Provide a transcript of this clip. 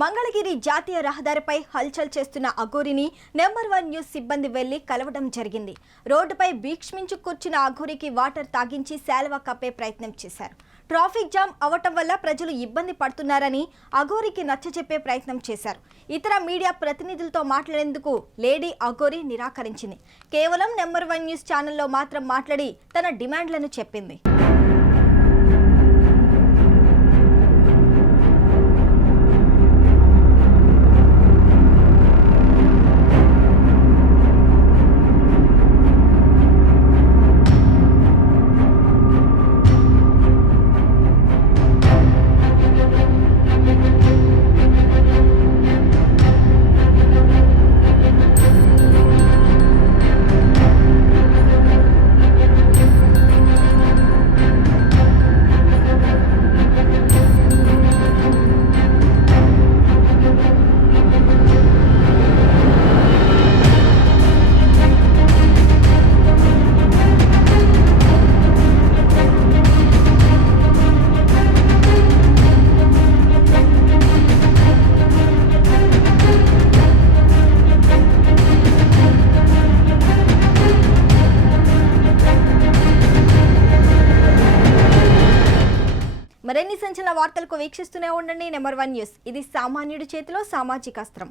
మంగళగిరి జాతీయ రహదారిపై హల్చల్ చేస్తున్న అఘోరిని నెంబర్ 1 న్యూస్ సిబ్బంది వెళ్లి కలవడం జరిగింది. రోడ్డుపై భీష్మించు కూర్చున్న అఘోరికి వాటర్ తాగించి శాలువా కప్పే ప్రయత్నం చేశారు. ట్రాఫిక్ జామ్ అవటం వల్ల ప్రజలు ఇబ్బంది పడుతున్నారని అఘోరికి నచ్చజెప్పే ప్రయత్నం చేశారు. ఇతర మీడియా ప్రతినిధులతో మాట్లాడేందుకు లేడీ అఘోరి నిరాకరించింది. కేవలం నెంబర్ 1 న్యూస్ ఛానల్లో మాత్రం మాట్లాడి తన డిమాండ్లను చెప్పింది. మరిన్ని సంచలన వార్తలకు వీక్షిస్తూనే ఉండండి నెంబర్ 1 న్యూస్. ఇది సామాన్యుడి చేతిలో సామాజిక అస్త్రం.